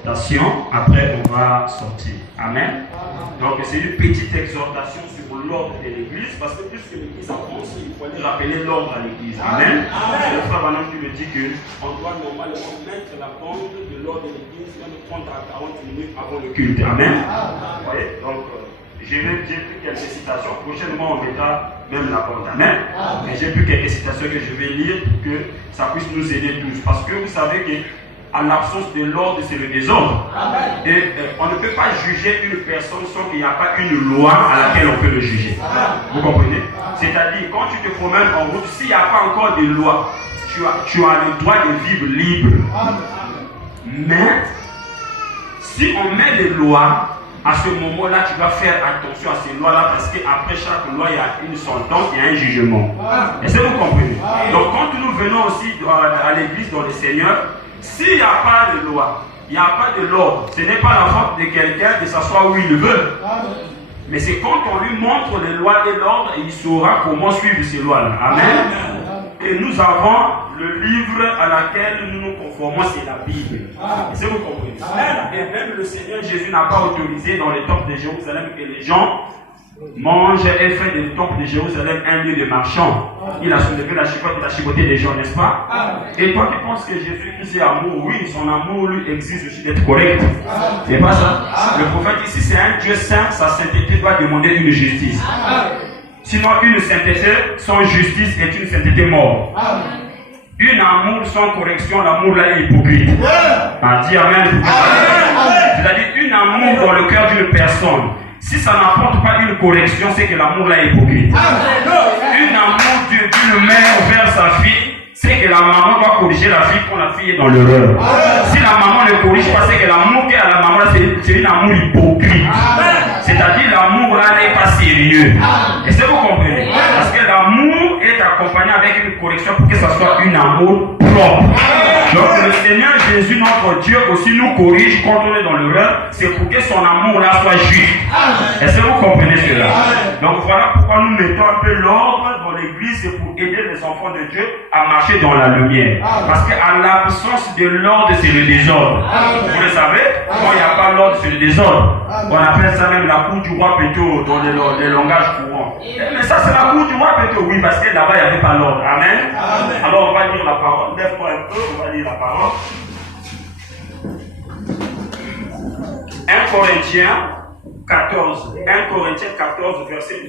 exhortation. Après, on va sortir. Amen. Donc, c'est une petite exhortation sur l'ordre de l'église, parce que puisque l'église avance, il faut aller rappeler l'ordre à l'église. Amen. C'est le frère Branham qui me dit qu'on doit normalement mettre la bande de l'ordre de l'église de 30 à 40 minutes avant le culte. Amen. Vous voyez? Donc, j'ai pris quelques citations. Prochainement, on mettra même la bande. Amen. Mais j'ai pris quelques citations que je vais lire pour que ça puisse nous aider tous. Parce que vous savez que à l'absence de l'ordre, c'est le désordre. Et on ne peut pas juger une personne sans qu'il n'y a pas une loi à laquelle on peut le juger. Vous comprenez? C'est-à-dire, quand tu te promènes en route, s'il n'y a pas encore de loi, tu as le droit de vivre libre. Mais, si on met des lois, à ce moment-là, tu dois faire attention à ces lois-là parce qu'après chaque loi, il y a une sentence, il y a un jugement. Est-ce que vous comprenez? Donc, quand nous venons aussi à l'église dans le Seigneur, s'il n'y a pas de loi, il n'y a pas de l'ordre, ce n'est pas la faute de quelqu'un de s'asseoir où il veut. Mais c'est quand on lui montre les lois et l'ordre, il saura comment suivre ces lois-là. Amen. Et nous avons le livre à laquelle nous nous conformons, c'est la Bible. Est-ce que vous comprenez? Et même le Seigneur Jésus n'a pas autorisé dans les temples de Jérusalem que les gens mangent et fait du temple de Jérusalem un lieu de marchand. Il a soulevé la chicoté des gens, n'est-ce pas? Et toi qui penses que Jésus-Christ est amour, oui, son amour lui exige aussi d'être correct. C'est pas ça? Le prophète ici, c'est un Dieu saint, sa sainteté doit demander une justice. Sinon, une sainteté sans justice est une sainteté morte. Une amour sans correction, l'amour là est hypocrite. Dis amen. C'est-à-dire une amour dans le cœur d'une personne. Si ça n'apporte pas une correction, c'est que l'amour là est hypocrite. Une amour d'une mère vers sa fille, c'est que la maman doit corriger la fille quand la fille est dans l'erreur. Si la maman ne corrige pas, c'est que l'amour qu'elle a à la maman là, c'est une amour hypocrite. C'est-à-dire l'amour là n'est pas sérieux. Est-ce que vous comprenez? Parce que l'amour est accompagné avec une correction pour que ça soit un amour propre. Donc le Seigneur Jésus, notre Dieu, aussi nous corrige quand on est dans l'erreur. C'est pour que son amour là soit juste. Est-ce que vous comprenez cela? Donc voilà pourquoi nous mettons un peu l'ordre dans l'église, c'est pour aider les enfants de Dieu à marcher dans la lumière. Parce qu'à l'absence de l'ordre, c'est le désordre. Vous le savez? Quand il n'y a pas l'ordre, c'est le désordre. On appelle ça même la cour du roi Péto dans les langages courants. Mais ça, c'est la cour du roi Péto. Oui, parce que là-bas, il n'y avait pas l'ordre. Amen. Alors, on va lire la parole. Lève-toi un peu, on va lire la parole. 1 Corinthiens 14, verset